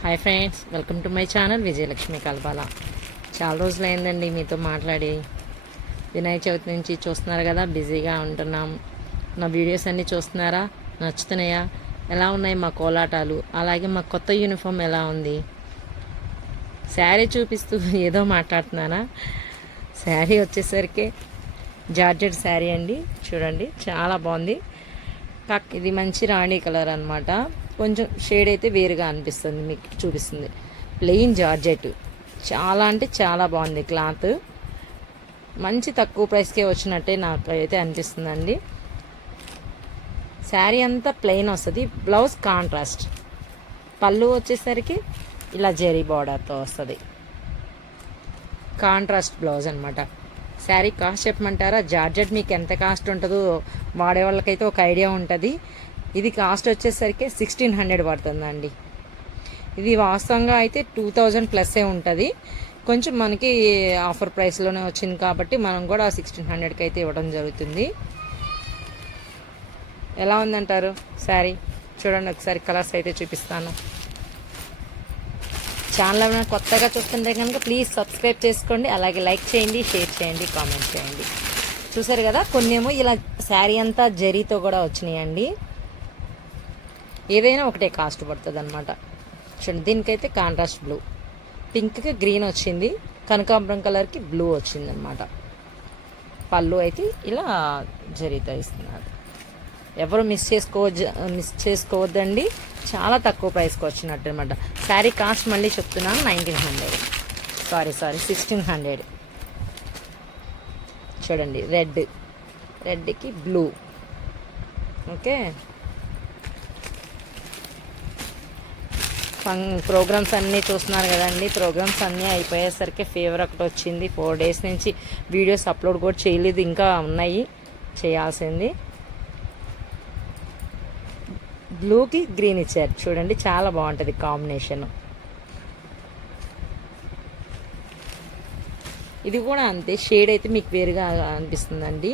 Hi friends, welcome to my channel Vijayalakshmi Kalpala. చాలా రోజులైందండి మీతో మాట్లాడి. వినాయక చవితి నుంచి చూస్తున్నారు కదా, బిజీగా ఉంటున్నాం. నా వీడియోస్ అన్నీ చూస్తున్నారా? నచ్చుతున్నాయా? ఎలా ఉన్నాయి మా కోలాటాలు? అలాగే మా కొత్త యూనిఫామ్ ఎలా ఉంది? శారీ చూపిస్తూ ఏదో మాట్లాడుతున్నానా? శారీ వచ్చేసరికి జార్జెట్ శారీ అండి. చూడండి, చాలా బాగుంది. ఇది మంచి రాణి కలర్ అనమాట. కొంచెం షేడ్ అయితే వేరుగా అనిపిస్తుంది, మీకు చూపిస్తుంది. ప్లెయిన్ జార్జెట్, చాలా అంటే చాలా బాగుంది. క్లాత్ మంచి తక్కువ ప్రైస్కే వచ్చినట్టే నాకు అయితే అనిపిస్తుందండి. శారీ అంతా ప్లెయిన్ వస్తుంది, బ్లౌజ్ కాంట్రాస్ట్. పళ్ళు వచ్చేసరికి ఇలా జెరీ బార్డర్తో వస్తుంది. కాంట్రాస్ట్ బ్లౌజ్ అనమాట. శారీ కాస్ట్ చెప్పమంటారా? జార్జెట్ మీకు ఎంత కాస్ట్ ఉంటుందో వాడే వాళ్ళకైతే ఒక ఐడియా ఉంటుంది. ఇది కాస్ట్ వచ్చేసరికి 1600 పడుతుందండి. ఇది వాస్తవంగా అయితే 2000 ప్లస్సే ఉంటుంది. కొంచెం మనకి ఆఫర్ ప్రైస్లోనే వచ్చింది కాబట్టి మనం కూడా 1600కి అయితే ఇవ్వడం జరుగుతుంది. ఎలా ఉందంటారు శారీ? చూడండి ఒకసారి, కలర్స్ అయితే చూపిస్తాను. ఛానల్ ఏమైనా కొత్తగా చూస్తుంటే కనుక ప్లీజ్ సబ్స్క్రైబ్ చేసుకోండి. అలాగే లైక్ చేయండి, షేర్ చేయండి, కామెంట్ చేయండి. చూసారు కదా, కొన్నేమో ఇలా శారీ అంతా జరీతో కూడా వచ్చినాయండి. ఏదైనా ఒకటే కాస్ట్ పడుతుంది అనమాట. చూడండి, దీనికైతే కాంట్రాస్ట్ బ్లూ, పింక్కి గ్రీన్ వచ్చింది, కనకాంబరం కలర్కి బ్లూ వచ్చింది అనమాట. పళ్ళు అయితే ఇలా జరీతో ఇస్తున్నారు. ఎవరు మిస్ చేసుకోవద్దండి. చాలా తక్కువ ప్రైస్కి వచ్చినట్టు అనమాట. శారీ కాస్ట్ మళ్ళీ చెప్తున్నాను, 1900. సారీ 1600. చూడండి, రెడ్కి బ్లూ. ఓకే, ప్రోగ్రామ్స్ అన్నీ చూస్తున్నారు కదండి. ప్రోగ్రామ్స్ అన్నీ అయిపోయేసరికి ఫీవర్ ఒకటి వచ్చింది. 4 days నుంచి వీడియోస్ అప్లోడ్ కూడా చేయలేదు, ఇంకా ఉన్నాయి చేయాల్సింది. బ్లూకి గ్రీన్ ఇచ్చారు చూడండి, చాలా బాగుంటుంది కాంబినేషన్. ఇది కూడా అంతే, షేడ్ అయితే మీకు వేరుగా అనిపిస్తుందండి.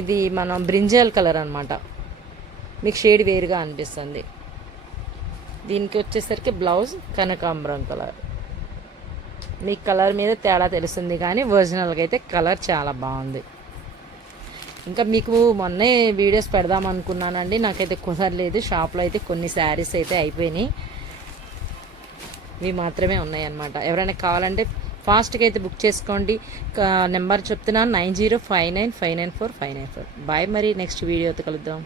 ఇది మనం బ్రింజల్ కలర్ అనమాట, మీకు షేడ్ వేరుగా అనిపిస్తుంది. దీనికి వచ్చేసరికి బ్లౌజ్ కనకాంబరం కలర్. మీకు కలర్ మీద తేడా తెలుస్తుంది, కానీ ఒరిజినల్గా అయితే కలర్ చాలా బాగుంది. ఇంకా మీకు మొన్నే వీడియోస్ పెడదాం అనుకున్నానండి, నాకైతే కుదరలేదు. షాప్లో అయితే కొన్ని శారీస్ అయితే అయిపోయినాయి, ఇవి మాత్రమే ఉన్నాయన్నమాట. ఎవరైనా కావాలంటే ఫాస్ట్గా అయితే బుక్ చేసుకోండి. నెంబర్ చెప్తున్నాను, 9059594594. బాయ్, మరి నెక్స్ట్ వీడియోతో కలుద్దాం.